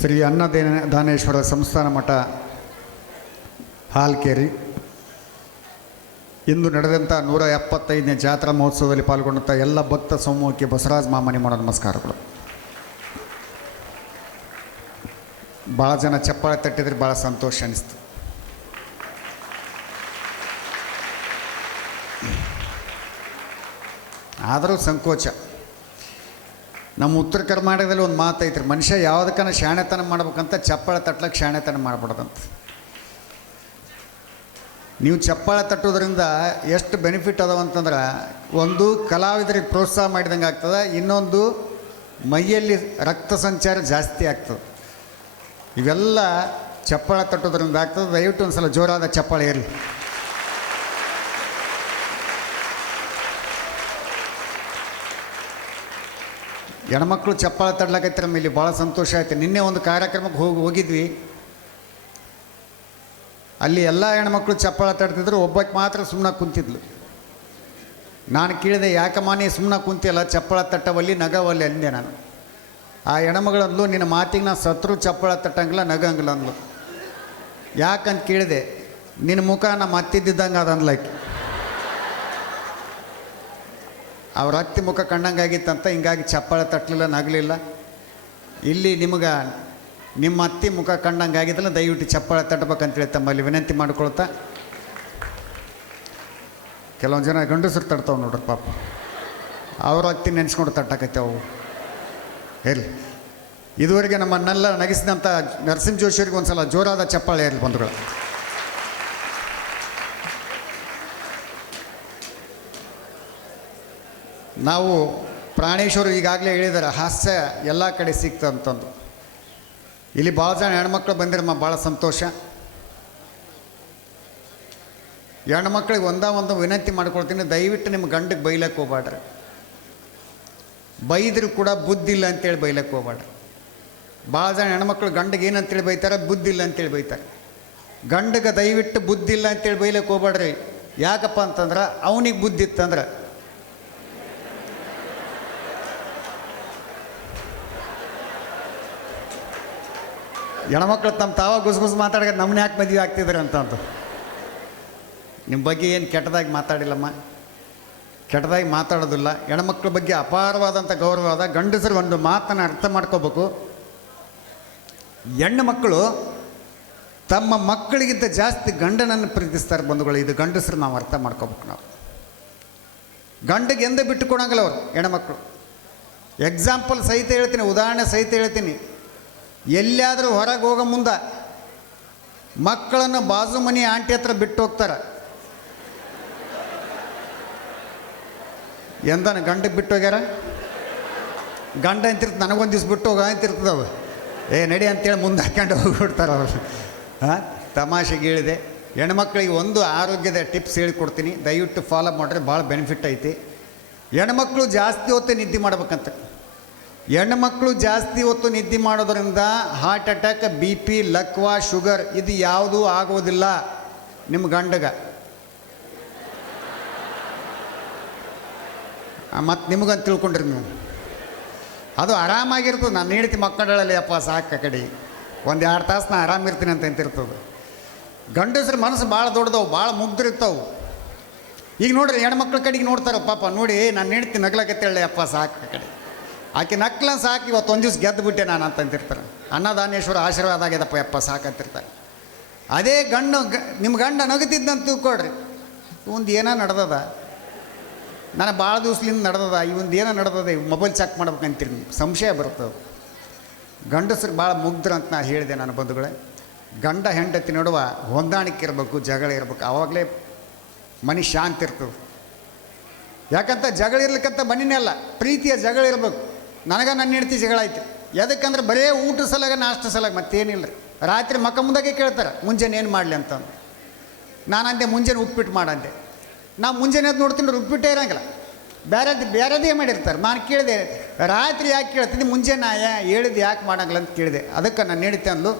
ಶ್ರೀ ಅನ್ನದೇನ ದಾನೇಶ್ವರ ಸಂಸ್ಥಾನ ಮಠ, ಹಾಲ್ಕೇರಿ. ಇಂದು ನಡೆದಂಥ ನೂರ ಎಪ್ಪತ್ತೈದನೇ ಜಾತ್ರಾ ಮಹೋತ್ಸವದಲ್ಲಿ ಪಾಲ್ಗೊಂಡಂಥ ಎಲ್ಲ ಭಕ್ತ ಸಮೂಹಕ್ಕೆ ಬಸವರಾಜ್ ಮಾಮನಿ ಮಾಡೋ ನಮಸ್ಕಾರಗಳು. ಭಾಳ ಜನ ಚಪ್ಪಾಳೆ ತಟ್ಟಿದ್ರೆ ಭಾಳ ಸಂತೋಷ ಅನಿಸ್ತು. ಆದರೂ ಸಂಕೋಚ. ನಮ್ಮ ಉತ್ತರ ಕರ್ನಾಟಕದಲ್ಲಿ ಒಂದು ಮಾತು ಐತ್ರಿ, ಮನುಷ್ಯ ಯಾವುದಕ್ಕನ ಶಾಣೆತನ ಮಾಡ್ಬೇಕಂತ ಚಪ್ಪಾಳೆ ತಟ್ಲಕ್ಕೆ ಶಾಣೆತನ ಮಾಡ್ಬಾರ್ದಂತ ನೀವು ಚಪ್ಪಾಳ ತಟ್ಟೋದ್ರಿಂದ ಎಷ್ಟು ಬೆನಿಫಿಟ್ ಅದಾವ ಅಂತಂದ್ರೆ, ಒಂದು ಕಲಾವಿದರಿಗೆ ಪ್ರೋತ್ಸಾಹ ಮಾಡಿದಂಗೆ ಆಗ್ತದೆ, ಇನ್ನೊಂದು ಮೈಯಲ್ಲಿ ರಕ್ತ ಸಂಚಾರ ಜಾಸ್ತಿ ಆಗ್ತದೆ. ಇವೆಲ್ಲ ಚಪ್ಪಾಳ ತಟ್ಟೋದ್ರಿಂದ ಆಗ್ತದೆ, ದಯವಿಟ್ಟು ಒಂದು ಸಲ ಜೋರಾದ ಚಪ್ಪಾಳೆ ಇರಲಿ. ಹೆಣ್ಮಕ್ಳು ಚಪ್ಪಾಳೆ ನಮ್ಮ ಇಲ್ಲಿ, ಭಾಳ ಸಂತೋಷ ಆಯ್ತು. ನಿನ್ನೆ ಒಂದು ಕಾರ್ಯಕ್ರಮಕ್ಕೆ ಹೋಗಿ ಹೋಗಿದ್ವಿ. ಅಲ್ಲಿ ಎಲ್ಲ ಹೆಣ್ಮಕ್ಳು ಚಪ್ಪಾಳ ತಡ್ತಿದ್ರು, ಒಬ್ಬಕ್ಕೆ ಮಾತ್ರ ಸುಮ್ಮನೆ ಕುಂತಿದ್ಲು. ನಾನು ಕೇಳಿದೆ ಯಾಕಮ್ಮ ನೀ ಸುಮ್ಮನೆ ಕುಂತಿಲ್ಲ ಚಪ್ಪಾಳ ತಟ್ಟವಲ್ಲಿ, ನಗವಲ್ಲಿ ಅಂದೆ ನಾನು. ಆ ಹೆಣ್ಮಗಳಂದ್ಲು, ನಿನ್ನ ಮಾತಿಗೆ ನಾನು ಸತ್ರು ಚಪ್ಪಾಳ ತಟ್ಟಂಗಿಲ್ಲ, ನಗಂಗಿಲ್ಲ ಅಂದ್ಲು. ಯಾಕಂತ ಕೇಳಿದೆ, ನಿನ್ನ ಮುಖ ನಮ್ಮ ಅತ್ತಿದ್ದಂಗೆ ಅದು ಅವ್ರ ಅತ್ತಿ ಮುಖ ಕಂಡಂಗಾಗಿತ್ತಂತ ಹಿಂಗಾಗಿ ಚಪ್ಪಾಳೆ ತಟ್ಟಲಿಲ್ಲ ನಗಲಿಲ್ಲ. ಇಲ್ಲಿ ನಿಮಗೆ ನಿಮ್ಮ ಅತ್ತಿ ಮುಖ ಕಂಡಂಗಾಗಿದ್ದಲ್ಲ, ದಯವಿಟ್ಟು ಚಪ್ಪಾಳೆ ತಟ್ಟಬೇಕಂತೇಳಿ ತಮ್ಮಲ್ಲಿ ವಿನಂತಿ ಮಾಡ್ಕೊಳ್ತಾ. ಕೆಲವೊಂದು ಜನ ಗಂಡಸರು ತಡ್ತಾವೆ ನೋಡ್ರಿ ಪಾಪ. ಅವ್ರ ಅತ್ತಿ ನೆನೆಸ್ಕೊಂಡು ತಟ್ಟಕತ್ತೇವು ಇರಲಿ. ಇದುವರೆಗೆ ನಮ್ಮನ್ನೆಲ್ಲ ನಗಿಸಿದಂಥ ನರಸಿಂಹ ಜೋಶಿಯವ್ರಿಗೆ ಒಂದು ಸಲ ಜೋರಾದ ಚಪ್ಪಾಳೆ ಇರಲಿ ಬಂಧುಗಳು. ನಾವು ಪ್ರಾಣೇಶ್ವರು ಈಗಾಗಲೇ ಹೇಳಿದ್ದಾರೆ ಹಾಸ್ಯ ಎಲ್ಲ ಕಡೆ ಸಿಗ್ತಂತಂದು ಇಲ್ಲಿ ಭಾಳ ಜನ ಹೆಣ್ಮಕ್ಳು ಬಂದಿರಮ್ಮ ಭಾಳ ಸಂತೋಷ. ಹೆಣ್ಮಕ್ಳಿಗೆ ಒಂದ ಒಂದು ವಿನಂತಿ ಮಾಡ್ಕೊಳ್ತೀನಿ, ದಯವಿಟ್ಟು ನಿಮ್ಮ ಗಂಡಕ್ಕೆ ಬೈಲಕ್ಕೆ ಹೋಗ್ಬೇಡ್ರಿ ಬೈದರೂ ಕೂಡ ಬುದ್ಧಿ ಇಲ್ಲ ಅಂತೇಳಿ ಬೈಲಕ್ಕೆ ಹೋಗ್ಬೇಡ್ರಿ ಭಾಳ ಜನ ಹೆಣ್ಮಕ್ಳು ಗಂಡಿಗೆ ಏನಂತೇಳಿ ಬೈತಾರೆ, ಬುದ್ಧಿ ಇಲ್ಲ ಅಂತೇಳಿ ಬೈತಾರೆ. ಗಂಡಗೆ ದಯವಿಟ್ಟು ಬುದ್ಧಿ ಇಲ್ಲ ಅಂತೇಳಿ ಬೈಲಕ್ಕೆ ಹೋಗ್ಬೇಡ್ರಿ ಯಾಕಪ್ಪ ಅಂತಂದ್ರೆ, ಅವನಿಗೆ ಬುದ್ಧಿ ಇತ್ತಂದ್ರೆ ಹೆಣ್ಮಕ್ಳು ತಮ್ಮ ತಾವ ಗುಸ್ ಗುಸ್ ನಮ್ಮನ್ನ ಯಾಕೆ ಮದುವೆ ಆಗ್ತಿದ್ದಾರೆ ಅಂತ ಅಂತ ನಿಮ್ಮ ಬಗ್ಗೆ ಏನು ಕೆಟ್ಟದಾಗಿ ಮಾತಾಡಿಲ್ಲಮ್ಮ. ಕೆಟ್ಟದಾಗಿ ಮಾತಾಡೋದಿಲ್ಲ. ಹೆಣ್ಮಕ್ಳ ಬಗ್ಗೆ ಅಪಾರವಾದಂಥ ಗೌರವ ಅದ. ಗಂಡಸರು ಒಂದು ಮಾತನ್ನು ಅರ್ಥ ಮಾಡ್ಕೋಬೇಕು. ಹೆಣ್ಣು ಮಕ್ಕಳು ತಮ್ಮ ಮಕ್ಕಳಿಗಿಂತ ಜಾಸ್ತಿ ಗಂಡನನ್ನು ಪ್ರೀತಿಸ್ತಾರೆ ಬಂಧುಗಳು. ಇದು ಗಂಡಸರು ನಾವು ಅರ್ಥ ಮಾಡ್ಕೋಬೇಕು ನಾವು. ಗಂಡಗೆ ಎಂದೇ ಬಿಟ್ಟು ಕೊಡೋಂಗಿಲ್ಲ ಅವರು ಹೆಣ್ಮಕ್ಳು. ಎಕ್ಸಾಂಪಲ್ ಸಹಿತ ಹೇಳ್ತೀನಿ, ಉದಾಹರಣೆ ಸಹಿತ ಹೇಳ್ತೀನಿ. ಎಲ್ಲಿಯಾದರೂ ಹೊರಗೆ ಹೋಗೋ ಮುಂದೆ ಮಕ್ಕಳನ್ನು ಬಾಜು ಮನೆ ಆಂಟಿ ಹತ್ರ ಬಿಟ್ಟು ಹೋಗ್ತಾರೆ. ಎಂದನ ಗಂಡಕ್ಕೆ ಬಿಟ್ಟು ಹೋಗ್ಯಾರ? ಗಂಡ ಅಂತಿರ್ತ ನನಗೊಂದು ದಿವ್ಸ ಬಿಟ್ಟು ಹೋಗ ಅಂತಿರ್ತದವ ಏ, ನಡಿ ಅಂತೇಳಿ ಮುಂದೆ ಹಾಕ್ಕೊಂಡು ಹೋಗ್ಬಿಡ್ತಾರೆ ಅವರು. ಹಾಂ ತಮಾಷೆಗೆ ಹೇಳಿದೆ. ಹೆಣ್ಮಕ್ಳಿಗೆ ಒಂದು ಆರೋಗ್ಯದ ಟಿಪ್ಸ್ ಹೇಳಿಕೊಡ್ತೀನಿ. ದಯವಿಟ್ಟು ಫಾಲೋ ಮಾಡಿದ್ರೆ ಭಾಳ ಬೆನಿಫಿಟ್ ಐತಿ. ಹೆಣ್ಮಕ್ಳು ಜಾಸ್ತಿ ಹೊತ್ತು ನಿದ್ದೆ ಮಾಡ್ಬೇಕಂತ. ಹೆಣ್ಮಕ್ಳು ಜಾಸ್ತಿ ಹೊತ್ತು ನಿದ್ದೆ ಮಾಡೋದ್ರಿಂದ ಹಾರ್ಟ್ ಅಟ್ಯಾಕ್ ಬಿ ಪಿ ಲಕ್ವಾ ಶುಗರ್ ಇದು ಯಾವುದೂ ಆಗೋದಿಲ್ಲ. ನಿಮ್ಮ ಗಂಡಗ. ಮತ್ತು ನಿಮಗಂತ ತಿಳ್ಕೊಂಡ್ರಿ ನೀವು. ಅದು ಆರಾಮಾಗಿರ್ತದೆ. ನಾನು ಹೆಂಡತಿ ಮಕ್ಕಳಲ್ಲಿ ಅಪ್ಪ ಸಾಕು ಕಡೆ. ಒಂದು ಎರಡು ತಾಸು ನಾ ಆರಾಮಿರ್ತೀನಿ ಅಂತ ಅಂತಿರ್ತದೆ. ಗಂಡಸ್ರ ಮನಸ್ಸು ಭಾಳ ದೊಡ್ಡದವು, ಭಾಳ ಮುಗ್ದಿರ್ತಾವೆ. ಈಗ ನೋಡ್ರಿ ಹೆಣ್ಮಕ್ಳ ಕಡೆಗೆ ನೋಡ್ತಾರೆ ಪಾಪ. ನೋಡಿ, ನಾನು ಹೇಳ್ತೀನಿ ನಗ್ಲಕತ್ತೇಳಿ ಅಪ್ಪ ಸಾಕು ಕಡೆ. ಆಕೆ ನಕ್ಲ ಸಾಕು, ಇವತ್ತು ಒಂದು ದಿವ್ಸ ಗೆದ್ದು ಬಿಟ್ಟೆ ನಾನು ಅಂತ ಅಂತಿರ್ತಾರೆ. ಅನ್ನದಾನೇಶ್ವರ ಆಶೀರ್ವಾದ ಆಗ್ಯದಪ್ಪ ಯಪ್ಪ ಸಾಕಂತಿರ್ತಾರೆ ಅದೇ ಗಂಡು, ಗ ನಿಮ್ಮ ಗಂಡ ನಗುತ್ತಿದ್ದಂತ ತಿಳ್ಕೊಡ್ರಿ ಒಂದು ಏನೋ ನಡೆದದ? ನಾನು ಭಾಳ ದಿವ್ಸಲಿಂದ ನಡೆದದ, ಇವಂದು ಏನೋ ನಡೆದದ ಮೊಬೈಲ್ ಚೆಕ್ ಮಾಡ್ಬೇಕಂತೀರಿ ಸಂಶಯ ಬರ್ತದೆ ಗಂಡಸ್ರಿಗೆ ಭಾಳ ಮುಗ್ಧರು ಅಂತ ನಾನು ಹೇಳಿದೆ ನನ್ನ ಬಂಧುಗಳೇ. ಗಂಡ ಹೆಂಡತಿ ನಡುವ ಹೊಂದಾಣಿಕೆ ಇರಬೇಕು, ಜಗಳ ಇರಬೇಕು. ಆವಾಗಲೇ ಮನೆ ಶಾಂತಿ ಇರ್ತದೆ. ಯಾಕಂತ ಜಗಳ ಇರ್ಲಿಕ್ಕಂತ ಅಲ್ಲ, ಪ್ರೀತಿಯ ಜಗಳ ಇರಬೇಕು. ನನಗೆ ನನ್ನ ಹೆಂಡತಿ ಜಗಳ ಐತಿ ಎದಕ್ಕಂದ್ರೆ ಬರೇ ಊಟ ಸಲಾಗ ನಾಷ್ಟ ಸಲಾಗ, ಮತ್ತೇನಿಲ್ಲ. ರೀ ರಾತ್ರಿ ಮಕ್ಕ ಮುಂದಾಗೆ ಕೇಳ್ತಾರೆ, ಮುಂಜಾನೆ ಏನು ಮಾಡಲಿ ಅಂತಂದು ನಾನು ಅಂದೆ, ಮುಂಜಾನೆ ಉಪ್ಪಿಟ್ಟು ಮಾಡಂದೆ ನಾ ಮುಂಜಾನೆ ಅದು ನೋಡ್ತೀನಿ, ಉಪ್ಪಿಟ್ಟೇ ಇರಂಗಿಲ್ಲ. ಬೇರೆದು ಬೇರೆದೇ ಮಾಡಿರ್ತಾರೆ. ನಾನು ಕೇಳಿದೆ, ರಾತ್ರಿ ಯಾಕೆ ಕೇಳ್ತಿದ್ದೆ? ಮುಂಜಾನೆ ನಾ ಯಾ ಹೇಳಿದ್ದು ಯಾಕೆ ಮಾಡಂಗಿಲ್ಲ ಅಂತ ಕೇಳಿದೆ. ಅದಕ್ಕೆ ನಾನು ಹೇಳಿದ್ದೆ ಅಂದು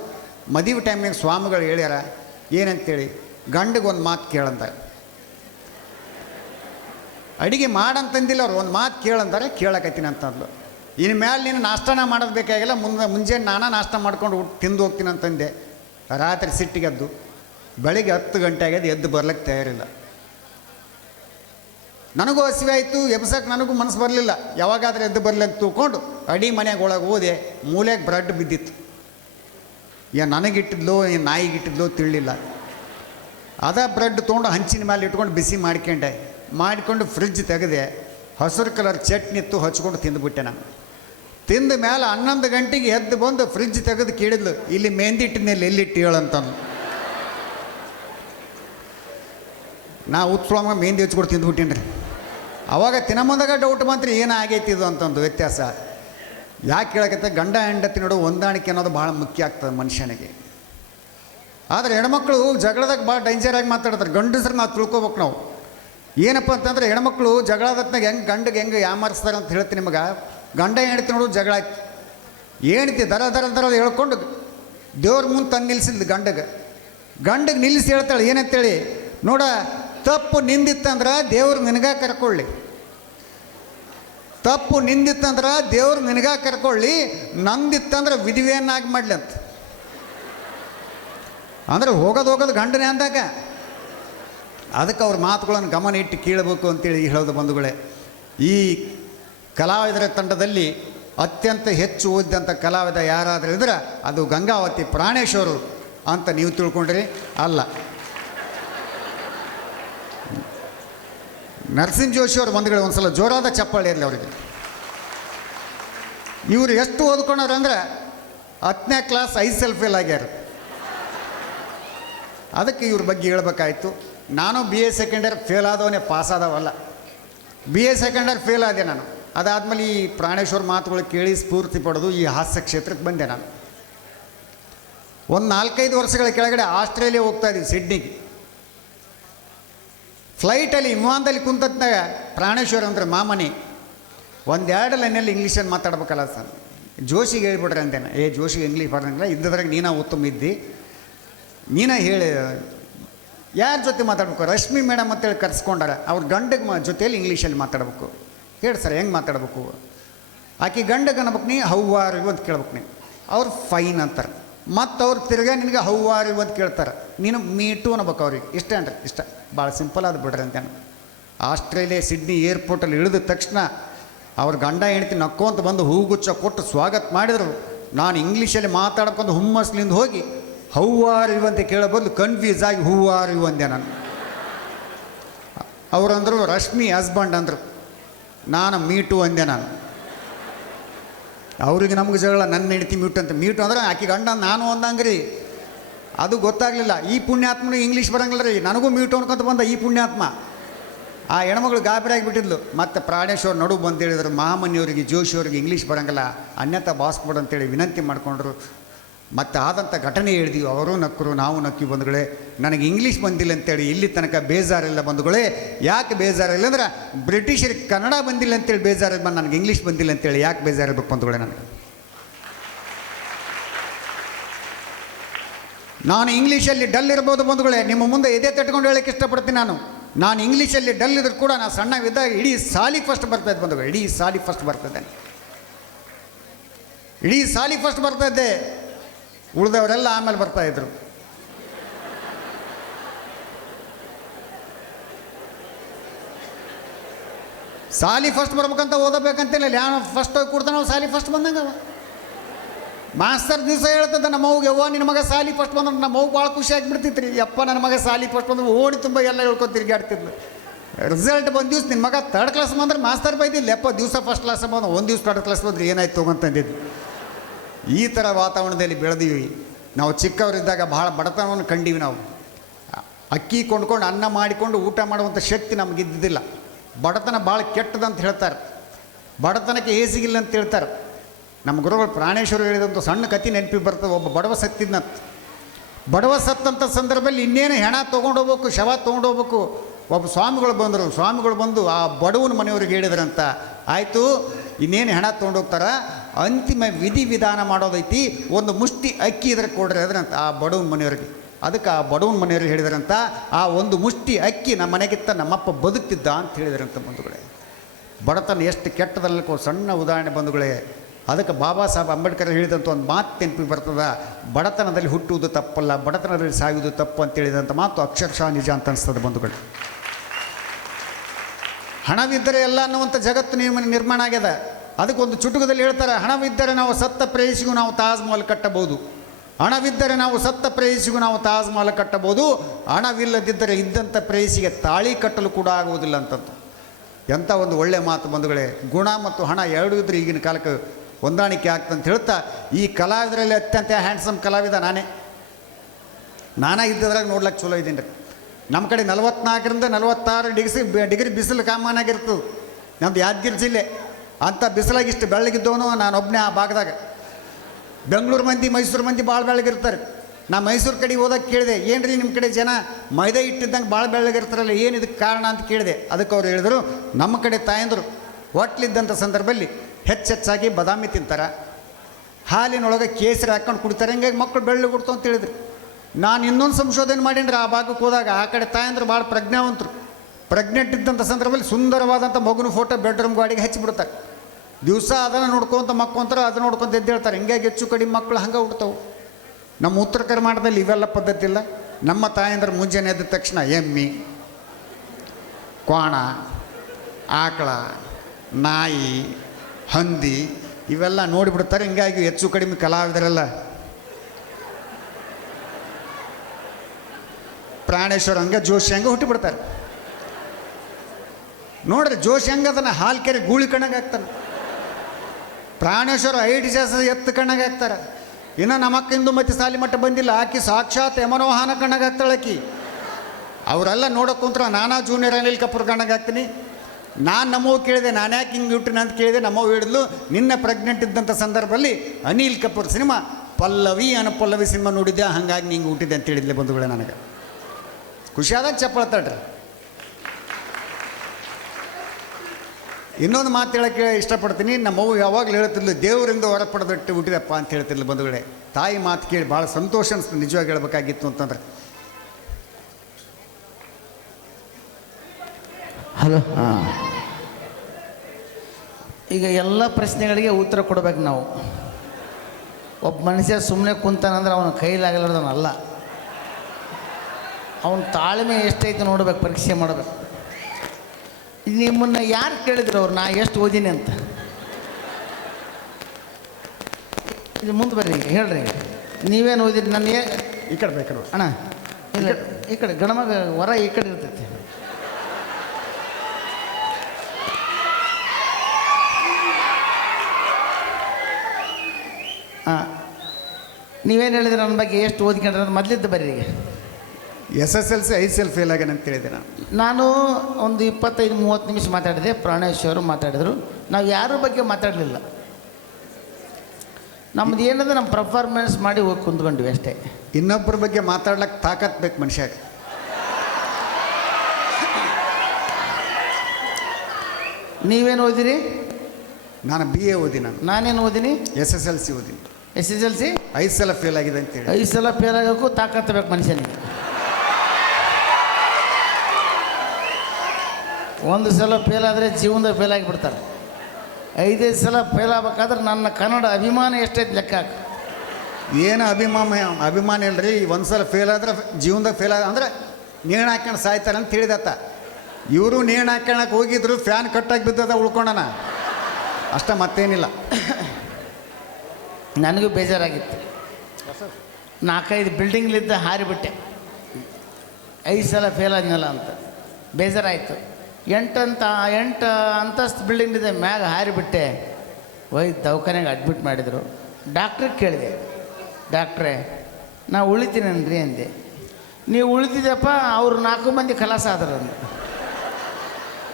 ಮದುವೆ ಟೈಮಿಗೆ ಸ್ವಾಮಿಗಳು ಹೇಳ್ಯಾರ, ಏನಂತೇಳಿ? ಗಂಡಿಗೆ ಒಂದು ಮಾತು ಕೇಳಂತ. ಅಡಿಗೆ ಮಾಡಂತಂದಿಲ್ಲ ಅವ್ರು, ಒಂದು ಮಾತು ಕೇಳಂತಾರೆ ಕೇಳಕತ್ತೀನಿ ಅಂತಂದ್ಲು ಇನ್ನು ಮೇಲೆ ನೀನು ನಾಷ್ಟನ ಮಾಡೋದು ಬೇಕಾಗಿಲ್ಲ, ಮುಂದೆ ಮುಂಜಾನೆ ನಾನಾ ನಾಷ್ಟ ಮಾಡ್ಕೊಂಡು ತಿಂದು ಹೋಗ್ತೀನಿ ಅಂತಂದೆ ರಾತ್ರಿ ಸಿಟ್ಟಿಗೆದ್ದು ಬೆಳಿಗ್ಗೆ ಹತ್ತು ಗಂಟೆ ಆಗ್ಯದ, ಎದ್ದು ಬರ್ಲಿಕ್ಕೆ ತಯಾರಿಲ್ಲ. ನನಗೂ ಹಸಿವೆ ಆಯಿತು ಎಬ್ಸಕ್ಕೆ ನನಗೂ ಮನಸ್ಸು ಬರಲಿಲ್ಲ. ಯಾವಾಗಾದ್ರೂ ಎದ್ದು ಬರಲಿ ಅಂತ ತಿಳ್ಕೊಂಡು ಅಡಿ ಮನೆಗೆ ಒಳಗೆ ಹೋದೆ, ಮೂಲೆಗೆ ಬ್ರೆಡ್ ಬಿದ್ದಿತ್ತು. ಏನು ನನಗಿಟ್ಟಿದ್ಲೋ ಏನು ನಾಯಿಗಿಟ್ಟಿದ್ಲೋ ತಿಳಿಲಿಲ್ಲ ಅದ ಬ್ರೆಡ್ ತೊಗೊಂಡು ಹಂಚಿನ ಮೇಲೆ ಇಟ್ಕೊಂಡು ಬಿಸಿ ಮಾಡ್ಕೊಂಡೆ. ಮಾಡಿಕೊಂಡು ಫ್ರಿಜ್ ತೆಗೆದೆ, ಹಸಿರು ಕಲರ್ ಚಟ್ನಿ ಇತ್ತು, ಹಚ್ಕೊಂಡು ತಿಂದುಬಿಟ್ಟೆ ನಾನು. ತಿಂದ ಮೇಲೆ ಹನ್ನೊಂದು ಗಂಟೆಗೆ ಎದ್ದು ಬಂದು ಫ್ರಿಜ್ ತೆಗೆದು ಕೇಳಿದ್ಲು, ಇಲ್ಲಿ ಮೆಹಂದಿ ಇಟ್ಟಿನಲ್ಲಿ ಎಲ್ಲಿಟ್ಟು ಹೇಳಂತಂದು ನಾ ಉತ್ಸವ ಮೆಹಂದಿ ಹಚ್ಕೊಂಡು ತಿಂದ್ಬಿಟ್ಟೀನಿ ರೀ. ಅವಾಗ ತಿನ್ನಮಂದಾಗ ಡೌಟ್ ಮಾತ್ರ ಏನು ಆಗೈತಿ ಇದು ಅಂತಂದು ವ್ಯತ್ಯಾಸ. ಯಾಕೆ ಹೇಳಕತ್ತೆ, ಗಂಡ ಹೆಂಡತಿ ನೋಡು, ಹೊಂದಾಣಿಕೆ ಅನ್ನೋದು ಭಾಳ ಮುಖ್ಯ ಆಗ್ತದೆ ಮನುಷ್ಯನಿಗೆ. ಆದರೆ ಹೆಣ್ಮಕ್ಳು ಜಗಳದಾಗ ಭಾಳ ಡೇಂಜರಾಗಿ ಮಾತಾಡ್ತಾರೆ, ಗಂಡಸ್ರು ನಾವು ತಿಳ್ಕೊಬೇಕು ನಾವು. ಏನಪ್ಪ ಅಂತಂದ್ರೆ, ಹೆಣ್ಮಕ್ಳು ಜಗಳದತ್ನಾಗ ಹೆಂಗೆ ಗಂಡಗೆ ಹೆಂಗೆ ಯಾಮಾರಿಸ್ತಾರೆ ಅಂತ ಹೇಳ್ತೀನಿ ನಿಮಗೆ. ಗಂಡ ಹೆಂಡತಿ ನೋಡು ಜಗಳ ಆಯ್ತು. ಏನ್ತಿ ದರ ದರ ದರ ಹೇಳ್ಕೊಂಡು ದೇವ್ರ ಮುಂದೆ ತಂದು ನಿಲ್ಸಿದ್ದು ಗಂಡಗೆ. ಗಂಡಗೆ ನಿಲ್ಲಿಸಿ ಹೇಳ್ತಾಳೆ, ಏನಂತೇಳಿ, ನೋಡ, ತಪ್ಪು ನಿಂದಿತ್ತಂದ್ರೆ ದೇವ್ರು ನಿನಗ ಕರ್ಕೊಳ್ಳಿ. ತಪ್ಪು ನಿಂದಿತ್ತಂದ್ರೆ ದೇವ್ರು ನಿನಗ ಕರ್ಕೊಳ್ಳಿ, ನಂದಿತ್ತಂದ್ರೆ ವಿಧಿವೆಯನ್ನಾಗಿ ಮಾಡಲಿ ಅಂತ. ಅಂದ್ರೆ ಹೋಗೋದು ಹೋಗೋದು ಗಂಡನೇ ಅಂದಾಗ, ಅದಕ್ಕೆ ಅವ್ರ ಮಾತುಗಳನ್ನು ಗಮನ ಇಟ್ಟು ಕೇಳಬೇಕು ಅಂತೇಳಿ ಹೇಳೋದು ಬಂಧುಗಳೇ. ಈ ಕಲಾವಿದರ ತಂಡದಲ್ಲಿ ಅತ್ಯಂತ ಹೆಚ್ಚು ಓದಿದಂಥ ಕಲಾವಿದ ಯಾರಾದರೂ ಇದ್ರೆ ಅದು ಗಂಗಾವತಿ ಪ್ರಾಣೇಶ್ವರು ಅಂತ ನೀವು ತಿಳ್ಕೊಂಡ್ರಿ. ಅಲ್ಲ. ನರಸಿಂಹ ಜೋಶಿ ಅವರು ಬಂಧುಗಳು ಒಂದು ಸಲ ಜೋರಾದ ಚಪ್ಪಾಳೆ ಇರಲಿ ಅವರಿಗೆ. ಇವರು ಎಷ್ಟು ಓದ್ಕೊಂಡವ್ರು ಅಂದರೆ ಹತ್ತನೇ ಕ್ಲಾಸ್ ಐ ಸೆಲ್ ಫೇಲ್ ಆಗ್ಯಾರ. ಅದಕ್ಕೆ ಇವ್ರ ಬಗ್ಗೆ ಹೇಳ್ಬೇಕಾಯ್ತು. ನಾನು B A second year fail ಆದವನೇ pass ಆದವಲ್ಲ. B A second year fail ಆದೆ ನಾನು. ಅದಾದಮೇಲೆ ಈ ಪ್ರಾಣೇಶ್ವರ ಮಾತುಗಳು ಕೇಳಿ ಸ್ಫೂರ್ತಿ ಪಡೆದು ಈ ಹಾಸ್ಯ ಕ್ಷೇತ್ರಕ್ಕೆ ಬಂದೆ ನಾನು. ಒಂದು ನಾಲ್ಕೈದು ವರ್ಷಗಳ ಕೆಳಗಡೆ ಆಸ್ಟ್ರೇಲಿಯಾ ಹೋಗ್ತಾ ಇದ್ದೀವಿ ಸಿಡ್ನಿಗೆ. ಫ್ಲೈಟಲ್ಲಿ ವಿಮಾನದಲ್ಲಿ ಕುಂತದ್ದಾಗ ಪ್ರಾಣೇಶ್ವರ ಅಂದರೆ ಮಾಮನಿ. ಒಂದೆರಡು ಲೈನಲ್ಲಿ ಇಂಗ್ಲೀಷಲ್ಲಿ ಮಾತಾಡ್ಬೇಕಲ್ಲ ಸರ್. ಜೋಶಿಗೆ ಹೇಳ್ಬಿಟ್ರೆ ಅಂತೇನೆ ಏ, ಜೋಶಿಗೆ ಇಂಗ್ಲೀಷ್ ಬರೋಂಗಿಲ್ಲ ಇದ್ದದ್ರಾಗ ನೀನ ಉತ್ತಮ ಇದ್ದಿ. ನೀನ ಹೇಳಿ. ಯಾರ ಜೊತೆ ಮಾತಾಡ್ಬೇಕು? ರಶ್ಮಿ ಮೇಡಮ್ ಅಂತೇಳಿ ಕರೆಸ್ಕೊಂಡಾರ. ಅವ್ರ ಗಂಡಗೆ ಜೊತೆಯಲ್ಲಿ ಇಂಗ್ಲೀಷಲ್ಲಿ ಮಾತಾಡ್ಬೇಕು. ಹೇಳಿ ಸರ್, ಹೆಂಗೆ ಮಾತಾಡ್ಬೇಕು? ಆಕೆ ಗಂಡ ಅನ್ಬೇಕು ನೀ ಹೌವಾರಿ ಅಂತ ಕೇಳ್ಬೇಕು ನೀ. ಅವ್ರು ಫೈನ್ ಅಂತಾರೆ. ಮತ್ತು ಅವ್ರು ತಿರ್ಗಾ ನಿನಗೆ ಹೌವಾರಿ ಅಂತ ಕೇಳ್ತಾರೆ. ನೀನು ಮೀಟು ಅನ್ಬೇಕು ಅವ್ರಿಗೆ. ಇಷ್ಟ ಅಂದ್ರೆ ಇಷ್ಟ. ಭಾಳ ಸಿಂಪಲ್ ಆದ ಬಿಡ್ರಿ ಅಂತೇನು ಆಸ್ಟ್ರೇಲಿಯಾ, ಸಿಡ್ನಿ ಏರ್ಪೋರ್ಟಲ್ಲಿ ಇಳಿದ ತಕ್ಷಣ ಅವ್ರ ಗಂಡ ಹೆಂಡತಿ ನಕ್ಕೋಂತ ಬಂದು ಹೂಗುಚ್ಚ ಕೊಟ್ಟು ಸ್ವಾಗತ ಮಾಡಿದರು. ನಾನು ಇಂಗ್ಲೀಷಲ್ಲಿ ಮಾತಾಡ್ಕೊಂಡು ಹುಮ್ಮಸ್ಲಿಂದ ಹೋಗಿ ಹೌವಾರ್ ಇವು ಅಂತ ಕೇಳೋ ಬದಲು ಕನ್ಫ್ಯೂಸ್ ಆಗಿ ಹೂವಾರ್ ಅಂದೆ ನಾನು. ಅವರಂದರು ರಶ್ಮಿ ಹಸ್ಬೆಂಡ್ ಅಂದರು. ನಾನು ಮೀಟು ಅಂದೆ ನಾನು. ಅವ್ರಿಗೆ ನಮ್ಗೆ ಜಗಳ ನನ್ನ ಹೆಂಡತಿ ಮೀಟು ಅಂತ. ಮೀಟು ಅಂದ್ರೆ ಆಕೆ ಗಂಡ ನಾನು ಅಂದಂಗ್ರಿ. ಅದು ಗೊತ್ತಾಗಲಿಲ್ಲ. ಈ ಪುಣ್ಯಾತ್ಮನ ಇಂಗ್ಲೀಷ್ ಬರಂಗಿಲ್ಲ ರೀ. ನನಗೂ ಮೀಟು ಅನ್ಕೊಂತ ಬಂದ ಈ ಪುಣ್ಯಾತ್ಮ. ಆ ಹೆಣ್ಮಗಳು ಗಾಬರಿ ಆಗಿಬಿಟ್ಟಿದ್ಲು. ಮತ್ತು ಪ್ರಾಣೇಶ್ವರ್ ನಡು ಬಂದು ಹೇಳಿದ್ರು ಮಹಾಮನಿಯವರಿಗೆ ಜೋಶಿಯವರಿಗೆ ಇಂಗ್ಲೀಷ್ ಬರಂಗಿಲ್ಲ. ಅನ್ಯತಾ ಬಾಸ್ಬೋರ್ಡ್ ಅಂತೇಳಿ ವಿನಂತಿ ಮಾಡಿಕೊಂಡ್ರು. ಮತ್ತು ಆದಂಥ ಘಟನೆ ಹೇಳಿದ್ವಿ, ಅವರು ನಕ್ಕರು ನಾವು ನಕ್ಕಿ ಬಂಧುಗಳೇ, ನನಗೆ ಇಂಗ್ಲೀಷ್ ಬಂದಿಲ್ಲ ಅಂತೇಳಿ, ಇಲ್ಲಿ ತನಕ ಬೇಜಾರಿಲ್ಲ ಬಂಧುಗಳೇ, ಯಾಕೆ ಬೇಜಾರಿಲ್ಲ ಅಂದ್ರೆ ಬ್ರಿಟಿಷರಿಗೆ ಕನ್ನಡ ಬಂದಿಲ್ಲ ಅಂತೇಳಿ ಬೇಜಾರಿಲ್ಲ ಬಂದು, ನನಗೆ ಇಂಗ್ಲೀಷ್ ಬಂದಿಲ್ಲ ಅಂತೇಳಿ, ಯಾಕೆ ಬೇಜಾರಿರ್ಬೇಕು ಬಂಧುಗಳೇ ನನಗೆ? ನಾನು ಇಂಗ್ಲೀಷಲ್ಲಿ ಡಲ್ ಇರ್ಬೋದು ಬಂಧುಗಳೇ, ನಿಮ್ಮ ಮುಂದೆ ಎದೆ ತಟ್ಕೊಂಡು ಹೇಳಕ್ಕೆ ಇಷ್ಟಪಡ್ತೀನಿ ನಾನು. ನಾನು ಇಂಗ್ಲೀಷಲ್ಲಿ ಡಲ್ ಇದ್ರು ಕೂಡ ನಾನು ಸಣ್ಣವಿದ್ದಾಗ ಇಡೀ ಸಾಲಿ ಫಸ್ಟ್ ಬರ್ತಾ ಇದ್ದೆ ಬಂಧುಗಳು, ಇಡೀ ಸಾಲಿ ಫಸ್ಟ್ ಬರ್ತದೆ ಇಡೀ ಸಾಲಿ ಫಸ್ಟ್ ಬರ್ತಾ ಇದ್ದೆ. ಉಳಿದವರೆಲ್ಲ ಆಮೇಲೆ ಬರ್ತಾ ಇದ್ರು. ಸಾಲಿ ಫಸ್ಟ್ ಬರ್ಬೇಕಂತ ಓದಬೇಕಂತಿಲ್ಲ. ಯಾವ ಫಸ್ಟ್ ಹೋಗಿ ಕೊಡ್ತಾನೆ ನಾವು ಸಾಲಿ ಫಸ್ಟ್ ಬಂದಂಗ ಮಾಸ್ತರ್ ದಿವಸ ಹೇಳ್ತದ ನಮ್ಮ ಅವ್ಗೆ ಯವ್ವ ನಿನ್ನ ಮಗ ಸಾಲಿ ಫಸ್ಟ್ ಬಂದ್ರೆ ನಮ್ಮ ಅವ್ಗೆ ಭಾಳ ಖುಷಿ ಆಗಿಬಿಡ್ತಿತ್ತು ರೀ ಯಪ್ಪ, ನನ್ನ ಮಗ ಸಾಲಿ ಫಸ್ಟ್ ಬಂದ್ರೆ ಓಡಿ ತುಂಬ ಎಲ್ಲ ಹೇಳ್ಕೊಂಡು ತಿರುಗಾಡ್ತಿದ್ಲು. ರಿಸಲ್ಟ್ ಬಂದ ದಿವ್ಸ ನಿನ್ನ ಮಗ ತರ್ಡ್ ಕ್ಲಾಸ್ ಬಂದ್ರೆ ಮಾಸ್ತರ್ ಬೈದಿಲ್ಲ ಯಪ್ಪ, ದಿವಸ ಫಸ್ಟ್ ಕ್ಲಾಸ್ ಬಂದ, ಒಂದು ದಿವ್ಸ ತರ್ಡ್ ಕ್ಲಾಸ್ ಬಂದ್ರೆ ಏನಾಯ್ತು ತಗೊಂತಂದಿದ್ದು ಈ ಥರ ವಾತಾವರಣದಲ್ಲಿ ಬೆಳೆದೀವಿ. ನಾವು ಚಿಕ್ಕವರಿದ್ದಾಗ ಭಾಳ ಬಡತನವನ್ನು ಕಂಡೀವಿ ನಾವು. ಅಕ್ಕಿ ಕೊಂಡ್ಕೊಂಡು ಅನ್ನ ಮಾಡಿಕೊಂಡು ಊಟ ಮಾಡುವಂಥ ಶಕ್ತಿ ನಮ್ಗೆ ಇದ್ದಿದ್ದಿಲ್ಲ. ಬಡತನ ಭಾಳ ಕೆಟ್ಟದಂತ ಹೇಳ್ತಾರೆ. ಬಡತನಕ್ಕೆ ಏಸಿಗಿಲ್ಲ ಅಂತ ಹೇಳ್ತಾರೆ. ನಮ್ಮ ಗುರುಗಳು ಪ್ರಾಣೇಶ್ವರು ಹೇಳಿದಂಥ ಸಣ್ಣ ಕತಿ ನೆನಪಿ ಬರ್ತದೆ. ಒಬ್ಬ ಬಡವ ಸತ್ತಿದ್ನಂತ ಬಡವ ಸತ್ತಂಥ ಸಂದರ್ಭದಲ್ಲಿ ಇನ್ನೇನು ಹೆಣ ತೊಗೊಂಡೋಗ್ಬೇಕು ಶವ ತೊಗೊಂಡೋಗ್ಬೇಕು ಒಬ್ಬ ಸ್ವಾಮಿಗಳು ಬಂದರು. ಸ್ವಾಮಿಗಳು ಬಂದು ಆ ಬಡವನ ಮನೆಯವ್ರಿಗೆ ಹೇಳಿದ್ರಂತ. ಆಯಿತು, ಇನ್ನೇನು ಹೆಣ ತೊಗೊಂಡು ಹೋಗ್ತಾರ? ಅಂತಿಮ ವಿಧಿ ವಿಧಾನ ಮಾಡೋದೈತಿ. ಒಂದು ಮುಷ್ಟಿ ಅಕ್ಕಿ ಇದ್ರೆ ಕೊಡ್ರಿ ಅದ್ರಂತ. ಆ ಬಡವನ ಮನೆಯವ್ರಿಗೆ. ಅದಕ್ಕೆ ಆ ಬಡವನ ಮನೆಯವ್ರಿಗೆ ಹೇಳಿದ್ರಂತ, ಆ ಒಂದು ಮುಷ್ಟಿ ಅಕ್ಕಿ ನಮ್ಮ ಮನೆಗಿತ್ತ ನಮ್ಮಪ್ಪ ಬದುಕ್ತಿದ್ದ ಅಂತ ಹೇಳಿದ್ರಂತ ಬಂಧುಗಳೇ. ಬಡತನ ಎಷ್ಟು ಕೆಟ್ಟದಲ್ಲಕ್ಕೋ ಸಣ್ಣ ಉದಾಹರಣೆ ಬಂಧುಗಳೇ. ಅದಕ್ಕೆ ಬಾಬಾ ಸಾಹೇಬ್ ಅಂಬೇಡ್ಕರ್ ಹೇಳಿದಂಥ ಒಂದು ಮಾತು ನೆನಪಿಗೆ ಬರ್ತದ. ಬಡತನದಲ್ಲಿ ಹುಟ್ಟುವುದು ತಪ್ಪಲ್ಲ, ಬಡತನದಲ್ಲಿ ಸಾಯುವುದು ತಪ್ಪು ಅಂತ ಹೇಳಿದಂಥ ಮಾತು ಅಕ್ಷರಶಃ ನಿಜ ಅಂತ ಅನಿಸ್ತದೆ ಬಂಧುಗಳು. ಹಣವಿದ್ದರೆ ಎಲ್ಲ ಅನ್ನುವಂಥ ಜಗತ್ತು ನಿರ್ಮ ನಿರ್ಮಾಣ ಆಗ್ಯದ. ಅದಕ್ಕೊಂದು ಚುಟುಕದಲ್ಲಿ ಹೇಳ್ತಾರೆ, ಹಣವಿದ್ದರೆ ನಾವು ಸತ್ತ ಪ್ರೇಯಸಿಗೂ ನಾವು ತಾಜ್ ಮಹಲ್ ಕಟ್ಟಬಹುದು. ಹಣವಿದ್ದರೆ ನಾವು ಸತ್ತ ಪ್ರೇಯಸಿಗೂ ನಾವು ತಾಜ್ ಮಹಲ್ ಕಟ್ಟಬಹುದು. ಹಣವಿಲ್ಲದಿದ್ದರೆ ಇದ್ದಂಥ ಪ್ರೇಯಸಿಗೆ ತಾಳಿ ಕಟ್ಟಲು ಕೂಡ ಆಗುವುದಿಲ್ಲ ಅಂತಂತ. ಎಂಥ ಒಂದು ಒಳ್ಳೆಯ ಮಾತು ಬಂಧುಗಳೇ. ಗುಣ ಮತ್ತು ಹಣ ಎರಡೂ ಇದ್ದರೆ ಈಗಿನ ಕಾಲಕ್ಕೆ ಹೊಂದಾಣಿಕೆ ಆಗ್ತಂತ ಹೇಳ್ತಾ, ಈ ಕಲಾವಿದರಲ್ಲಿ ಅತ್ಯಂತ ಹ್ಯಾಂಡ್ಸಮ್ ಕಲಾವಿದ ನಾನೇ. ನಾನೇ ಇದ್ದದ್ರಾಗ ನೋಡ್ಲಿಕ್ಕೆ ಚಲೋ ಇದ್ದೀನಿ. ರೀ ನಮ್ಮ ಕಡೆ ನಲವತ್ನಾಲ್ಕರಿಂದ ನಲವತ್ತಾರು ಡಿಗ್ರಿ ಡಿಗ್ರಿ ಬಿಸಿಲು ಕಾಮನ್ ಆಗಿರ್ತದೆ. ನಮ್ದು ಯಾದಗಿರಿ ಜಿಲ್ಲೆ. ಅಂಥ ಬಿಸಿಲಾಗಿ ಇಷ್ಟು ಬೆಳ್ಳಗಿದ್ದವನು ನಾನೊಬ್ಬನೇ ಆ ಭಾಗದಾಗ. ಬೆಂಗಳೂರು ಮಂದಿ, ಮೈಸೂರು ಮಂದಿ ಭಾಳ ಬೆಳಗಿರ್ತಾರೆ ನಾ ಮೈಸೂರು ಕಡೆ ಹೋದಾಗ ಕೇಳಿದೆ ಏನು ನಿಮ್ಮ ಕಡೆ ಜನ? ಮೈದಾ ಇಟ್ಟಿದ್ದಂಗೆ ಭಾಳ ಬೆಳಗಿರ್ತಾರಲ್ಲ ಏನು ಇದಕ್ಕೆ ಕಾರಣ? ಅಂತ ಕೇಳಿದೆ. ಅದಕ್ಕೆ ಅವ್ರು ಹೇಳಿದರು, ನಮ್ಮ ಕಡೆ ತಾಯಂದರು ಹೋಟ್ಲಿದ್ದಂಥ ಸಂದರ್ಭದಲ್ಲಿ ಹೆಚ್ಚೆಚ್ಚಾಗಿ ಬಾದಾಮಿ ತಿಂತಾರೆ. ಹಾಲಿನೊಳಗೆ ಕೇಸರಿ ಹಾಕ್ಕೊಂಡು ಕುಡಿತಾರೆ. ಹಿಂಗಾಗಿ ಮಕ್ಕಳು ಬೆಳ್ಳು ಕೊಡ್ತು ಅಂತ ಹೇಳಿದ್ರು. ನಾನು ಇನ್ನೊಂದು ಸಂಶೋಧನೆ ಮಾಡೀನಿ ಆ ಭಾಗಕ್ಕೆ ಹೋದಾಗ. ಆ ಕಡೆ ತಾಯಂದ್ರೆ ಭಾಳ ಪ್ರಜ್ಞಾವಂತರು. ಪ್ರೆಗ್ನೆಂಟ್ ಇದ್ದಂಥ ಸಂದರ್ಭದಲ್ಲಿ ಸುಂದರವಾದಂಥ ಮಗುನ ಫೋಟೋ ಬೆಡ್ರೂಮ್ ಗಾಡಿಗೆ ಹಚ್ಚಿಬಿಡ್ತಾರೆ. ದಿವಸ ಅದನ್ನು ನೋಡ್ಕೊಂತ ಮಕ್ಕೊಂತಾರೆ ಅದು ನೋಡ್ಕೊಂತ ಎದ್ದೇಳ್ತಾರೆ ಹಿಂಗಾಗಿ ಹೆಚ್ಚು ಕಡಿಮೆ ಮಕ್ಕಳು ಹಂಗೆ ಹುಡ್ತಾವೆ ನಮ್ಮ ಉತ್ತರ ಕರ್ನಾಟಕದಲ್ಲಿ ಇವೆಲ್ಲ ಪದ್ಧತಿ ಇಲ್ಲ. ನಮ್ಮ ತಾಯಂದ್ರೆ ಮುಂಜಾನೆ ಎದ್ದ ತಕ್ಷಣ ಎಮ್ಮಿ, ಕ್ವಾಣ, ಆಕಳ, ನಾಯಿ, ಹಂದಿ ಇವೆಲ್ಲ ನೋಡಿಬಿಡ್ತಾರೆ. ಹಿಂಗಾಗಿ ಹೆಚ್ಚು ಕಡಿಮೆ ಕಲಾವಿದರೆಲ್ಲ ಪ್ರಾಣೇಶ್ವರ ಹಂಗೆ, ಜೋಶಿ ಹಂಗೆ ಹುಟ್ಟಿಬಿಡ್ತಾರೆ. ನೋಡ್ರಿ ಜೋಶಿ ಹಂಗೆ ಅದನ್ನು ಹಾಲು ಕೆರೆ ಗೂಳಿ ಕಣಂಗೆ ಹಾಕ್ತಾನೆ. ಪ್ರಾಣೇಶ್ವರ ಟಿ ಜಾಸ್ತಿ ಎತ್ತು ಕಣ್ಣಾಗ ಹಾಕ್ತಾರೆ. ಇನ್ನು ನಮಕ್ಕಿಂದು ಮತ್ತೆ ಸಾಲಿ ಮಟ್ಟ ಬಂದಿಲ್ಲ. ಆಕಿ ಸಾಕ್ಷಾತ್ ಯಮನೋಹಾನ ಕಣ್ಣಗೆ ಹಾಕ್ತಾಳೆ ಆಕಿ. ಅವರೆಲ್ಲ ನೋಡೋಕೆ ಕುಂತ್ರ ನಾನಾ ಜೂನಿಯರ್ ಅನಿಲ್ ಕಪೂರ್ ಕಣ್ಣಾಗ ಹಾಕ್ತೀನಿ. ನಾನು ನಮ್ಮವ್ ಕೇಳಿದೆ, ನಾನು ಯಾಕೆ ಹಿಂಗೆ ಇಟ್ಟಿನ ಅಂತ ಕೇಳಿದೆ ನಮ್ಮವ್ ಹಿಡಿದ್ಲು ನಿನ್ನ ಪ್ರೆಗ್ನೆಂಟ್ ಇದ್ದಂಥ ಸಂದರ್ಭದಲ್ಲಿ ಅನಿಲ್ ಕಪೂರ್ ಸಿನಿಮಾ ಪಲ್ಲವಿ ಅನ ಪಲ್ಲವಿ ಸಿನಿಮಾ ನೋಡಿದ್ದೆ ಹಂಗಾಗಿ ನಿಂಗೆ ಹುಟ್ಟಿದೆ ಅಂತ ಹೇಳಿದ್ಲೆ ಬಂಧುಗಳೇ ನನಗೆ. ಖುಷಿಯಾದಾಗ ಚಪ್ಪಳ್ತಾಳ್ರಿ ಇನ್ನೊಂದು ಮಾತು ಹೇಳೋಕ್ಕೆ ಇಷ್ಟಪಡ್ತೀನಿ. ನಮ್ಮವ್ವ ಯಾವಾಗಲೂ ಹೇಳ್ತಿದ್ಲು ದೇವರಿಂದ ಹೊರ ಪಡೆದಿಟ್ಟು ಹುಟ್ಟಿದಪ್ಪ ಅಂತ ಹೇಳ್ತಿದ್ಲು ಬಂಧುಗಳೇ. ತಾಯಿ ಮಾತು ಕೇಳಿ ಭಾಳ ಸಂತೋಷ ಅನಿಸ್ತು ನಿಜವಾಗಿ ಹೇಳ್ಬೇಕಾಗಿತ್ತು ಅಂತಂದ್ರೆ. ಹಲೋ. ಹಾಂ. ಈಗ ಎಲ್ಲ ಪ್ರಶ್ನೆಗಳಿಗೆ ಉತ್ತರ ಕೊಡಬೇಕು ನಾವು. ಒಬ್ಬ ಮನುಷ್ಯ ಸುಮ್ಮನೆ ಕುಂತಾನಂದ್ರೆ ಅವನ ಕೈಲಾಗಲಾರ್ದವನಲ್ಲ ಅವನ ತಾಳ್ಮೆ ಎಷ್ಟೈತೆ ನೋಡ್ಬೇಕು ಪರೀಕ್ಷೆ ಮಾಡಬೇಕು. ನಿಮ್ಮನ್ನು ಯಾರು ಕೇಳಿದ್ರು ಅವ್ರು? ನಾ ಎಷ್ಟು ಓದೀನಿ ಅಂತ. ಇದು ಮುಂದೆ ಬರ್ರಿ ಈಗ ಹೇಳ್ರಿ. ನೀವೇನು ಓದಿರಿ ನನ್ನ ಏ ಈ ಕಡೆ ಬೇಕಲ್ವ ಅಣ್ಣ ಇಲ್ಲ ಈ ಕಡೆ ಗಣಮಗ ವರ ಈ ಕಡೆ ಇರ್ತೈತಿ. ಹಾಂ ನೀವೇನು ಹೇಳಿದ್ರಿ ನನ್ನ ಬಗ್ಗೆ? ಎಷ್ಟು ಓದ್ಕೊಂಡ್ರೆ? ಮೊದಲಿದ್ದು ಬರ್ರಿ ಈಗ. S S L C I C L fail ಆಗ್ಯಾನ ಅಂತ ಹೇಳಿದೆ ನಾನು. ನಾನು ಒಂದು ಇಪ್ಪತ್ತೈದು ಮೂವತ್ತು ನಿಮಿಷ ಮಾತಾಡಿದೆ. ಪ್ರಾಣೇಶ್ ಅವರು ಮಾತಾಡಿದರು. ನಾವು ಯಾರ ಬಗ್ಗೆ ಮಾತಾಡಲಿಲ್ಲ. ನಮ್ದು ಏನಂದ್ರೆ ನಮ್ಮ ಪರ್ಫಾರ್ಮೆನ್ಸ್ ಮಾಡಿ ಹೋಗಿ ಕುಂತ್ಕೊಂಡ್ವಿ ಅಷ್ಟೇ. ಇನ್ನೊಬ್ಬರ ಬಗ್ಗೆ ಮಾತಾಡ್ಲಿಕ್ಕೆ ತಾಕತ್ ಬೇಕು ಮನುಷ್ಯ ನೀವೇನು ಓದಿರಿ? ನಾನು ಬಿ ಎ ಓದಿ ನಾನು. ನಾನೇನು ಓದಿನಿ? ಎಸ್ ಎಸ್ ಎಲ್ ಸಿ ಓದಿನಿ ಎಸ್ ಎಸ್ ಎಲ್ ಸಿ ಐದು ಸಲ ಫೇಲ್ ಆಗಿದೆ ಅಂತೇಳಿ ಐದು ಸಲ ಫೇಲ್ ಆಗೋಕ್ಕೂ ತಾಕತ್ತು ಬೇಕು ಮನುಷ್ಯನಿಗೆ. ಒಂದು ಸಲ ಫೇಲ್ ಆದರೆ ಜೀವನದ ಫೇಲ್ ಆಗಿಬಿಡ್ತಾರೆ. ಐದೈದು ಸಲ ಫೇಲ್ ಆಗ್ಬೇಕಾದ್ರೆ ನನ್ನ ಕನ್ನಡ ಅಭಿಮಾನ ಎಷ್ಟೈತೆ ಲೆಕ್ಕ ಹಾಕಿ. ಏನು ಅಭಿಮಾನ ಅಭಿಮಾನ ಇಲ್ರಿ ಒಂದು ಸಲ ಫೇಲ್ ಆದ್ರೆ ಜೀವನದಾಗ ಫೇಲ್ ಆದ ಅಂದ್ರೆ ನೇಣು ಹಾಕ್ಕೊಂಡು ಸಾಯ್ತಾರೆ ಅಂತ ತಿಳಿದತ್ತ. ಇವರು ನೇಣು ಹಾಕ್ಕೊಳಕ್ಕೆ ಹೋಗಿದ್ರು ಫ್ಯಾನ್ ಕಟ್ಟಾಗಿ ಬಿದ್ದದ ಉಳ್ಕೊಂಡನ. ಅಷ್ಟ ಮತ್ತೇನಿಲ್ಲ. ನನಗೂ ಬೇಜಾರಾಗಿತ್ತು. ನಾಲ್ಕೈದು ಬಿಲ್ಡಿಂಗ್ಲಿದ್ದ ಹಾರಿಬಿಟ್ಟೆ. ಐದು ಸಲ ಫೇಲ್ ಆದ್ನಲ್ಲ ಅಂತ. ಬೇಜಾರಾಯಿತು. ಎಂಟು ಅಂತ ಎಂಟು ಅಂತಸ್ತು ಬಿಲ್ಡಿಂಗ್ ಇದೆ, ಮ್ಯಾಗ ಹಾರಿಬಿಟ್ಟೆ ಒಯ್ದು ದವಾಖಾನೆಗೆ ಅಡ್ಮಿಟ್ ಮಾಡಿದರು. ಡಾಕ್ಟ್ರಿಗೆ ಕೇಳಿದೆ. ಡಾಕ್ಟ್ರೇ ನಾ ಉಳಿತೀನನ್ರಿ ಅಂದೆ. ನೀವು ಉಳಿತಿದ್ದಪ್ಪ ಅವರು ನಾಲ್ಕು ಮಂದಿ ಕಲಾಸ ಆದ್ರ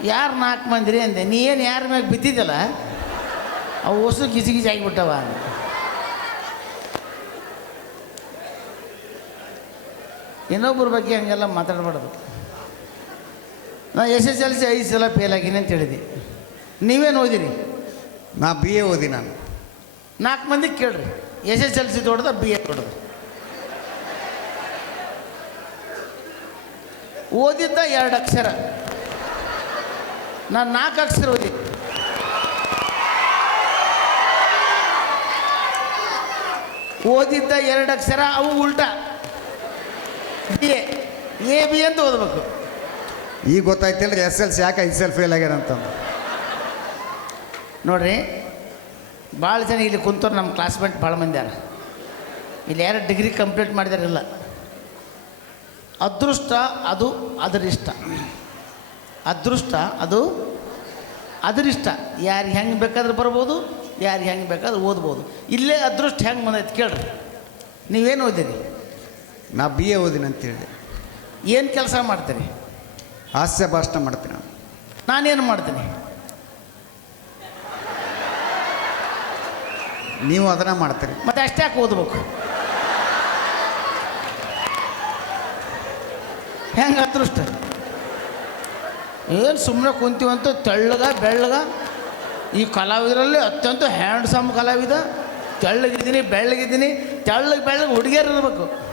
ಯಾರು ನಾಲ್ಕು ಮಂದಿ ರೀ ಅಂದೆ. ನೀ ಏನು ಯಾರ ಮ್ಯಾಗ ಬಿದ್ದಿದ್ದಲ್ಲ? ಅವು ಹೊಸು ಗಿಜಿ ಗಿಜಿ ಆಗಿಬಿಟ್ಟವ ಇನ್ನೊಬ್ಬರ ಬಗ್ಗೆ ಹಂಗೆಲ್ಲ ಮಾತಾಡಬಾರ್ದು. ನಾ ಎಸ್ ಎಸ್ ಎಲ್ ಸಿ ಐದು ಸಲ ಫೇಲ್ ಆಗೀನಿ ಅಂತ ಹೇಳಿದೆ. ನೀವೇನು ಓದಿರಿ? ನಾ ಬಿ ಎ ಓದಿ ನಾನು. ನಾಲ್ಕು ಮಂದಿಗೆ ಕೇಳ್ರಿ. ಎಸ್ ಎಸ್ ಎಲ್ ಸಿ ದೊಡ್ಡದ ಬಿ ಎ ದೊಡ್ಡದ. ಓದಿದ್ದ ಎರಡು ಅಕ್ಷರ. ನಾನು ನಾಲ್ಕು ಅಕ್ಷರ ಓದಿ. ಓದಿದ್ದ ಎರಡು ಅಕ್ಷರ ಅವು ಉಲ್ಟಾ. ಬಿ ಎ ಎ ಬಿ ಅಂತ ಓದಬೇಕು. ಈಗ ಗೊತ್ತಾಯ್ತಿಲ್ಲ ಎಸ್ ಎಲ್ ಸಿ ಯಾಕೆ ಎಸ್ ಎಲ್ ಫೇಲ್ ಆಗ್ಯದ ಅಂತಂದು ನೋಡ್ರಿ ಭಾಳ ಜನ ಇಲ್ಲಿ ಕುಂತವ್ರು ನಮ್ಮ ಕ್ಲಾಸ್ಮೇಟ್ ಭಾಳ ಮಂದಿ ಯಾರ ಇಲ್ಲಿ ಯಾರು ಡಿಗ್ರಿ ಕಂಪ್ಲೀಟ್ ಮಾಡಿದಾರಿಲ್ಲ. ಅದೃಷ್ಟ ಅದು ಅದರಿಷ್ಟ ಅದೃಷ್ಟ ಅದು ಅದರಿಷ್ಟ ಯಾರಿಗೆ ಹೆಂಗೆ ಬೇಕಾದ್ರೆ ಬರ್ಬೋದು ಯಾರಿಗೆ ಹೆಂಗೆ ಬೇಕಾದ್ರೆ ಓದ್ಬೋದು. ಇಲ್ಲೇ ಅದೃಷ್ಟ ಹೆಂಗೆ ಬಂದೈತೆ ಕೇಳ್ರಿ. ನೀವೇನು ಓದಿರಿ? ನಾ ಬಿ ಎ ಓದಿನ ಅಂತ ಹೇಳಿದೆ. ಏನು ಕೆಲಸ ಮಾಡ್ತೀರಿ? ಹಾಸ್ಯ ಭಾಷಣ ಮಾಡ್ತೀನಿ ನಾನು. ನಾನೇನು ಮಾಡ್ತೀನಿ? ನೀವು ಅದನ್ನ ಮಾಡ್ತೀರಿ. ಮತ್ತೆ ಅಷ್ಟೇ ಯಾಕೆ ಓದ್ಬೇಕು? ಹೆಂಗೆ ಅದೃಷ್ಟ? ಏನು ಸುಮ್ಮನೆ ಕುಂತೀವಂತ ತೆಳ್ಳಗ ಬೆಳ್ಳಗ? ಈ ಕಲಾವಿದರಲ್ಲಿ ಅತ್ಯಂತ ಹ್ಯಾಂಡ್ಸಮ್ ಕಲಾವಿದ. ತೆಳ್ಳಗಿದ್ದೀನಿ ಬೆಳ್ಳಗಿದ್ದೀನಿ. ತೆಳ್ಳಗೆ ಬೆಳ್ಳಗೆ ಹುಡುಗಿಯರು ಇರಬೇಕು.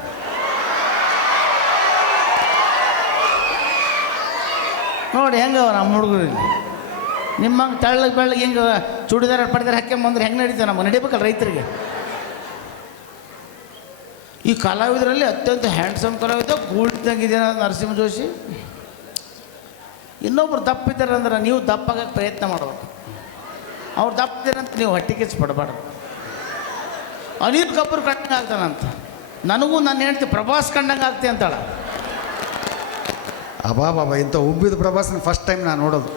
ನೋಡಿ ಹೆಂಗವ ನಮ್ಮ ಹುಡುಗರು ಇಲ್ಲಿ? ನಿಮ್ಮಂಗೆ ತೆಳ್ಳಗೆ ಬೆಳ್ಳಗೆ ಹೆಂಗೆ ಚೂಡಿದಾರ ಪಡಿದಾರ ಹಾಕ್ಯಂಬಂದ್ರೆ ಹೆಂಗೆ ನಡೀತೇವೆ ನಮಗೆ? ನಡಿಬೇಕಲ್ಲ ರೈತರಿಗೆ? ಈ ಕಲಾವಿದರಲ್ಲಿ ಅತ್ಯಂತ ಹ್ಯಾಂಡ್ಸಮ್ ಕಲಾವಿದ ಗೂಳ್ದಂಗಿದೆ ನರಸಿಂಹ ಜೋಶಿ. ಇನ್ನೊಬ್ರು ದಪ್ಪ ಇದ್ದಾರೆ ಅಂದ್ರೆ ನೀವು ದಪ್ಪಾಗಕ್ಕೆ ಪ್ರಯತ್ನ ಮಾಡಬೇಕು. ಅವ್ರು ದಪ್ಪ ಇದ್ದಾರೆ ನೀವು ಹೊಟ್ಟೆ ಕಿಚ್ಚು ಪಡಬಾರ್ದು ಅನಿಲ್ ಕಪೂರ್ ಕಂಡಂಗೆ ಆಗ್ತಾನಂತ. ನನಗೂ ನನ್ನ ಹೆಂಡ್ತಿ ಪ್ರಭಾಸ್ ಕಂಡಂಗೆ ಆಗ್ತಿ ಅಂತಾಳ. ಅಬಾ ಬಾಬಾ ಇಂಥ ಉಬ್ಬಿದ ಪ್ರವಾಸನ ಫಸ್ಟ್ ಟೈಮ್ ನಾನು ನೋಡೋದು.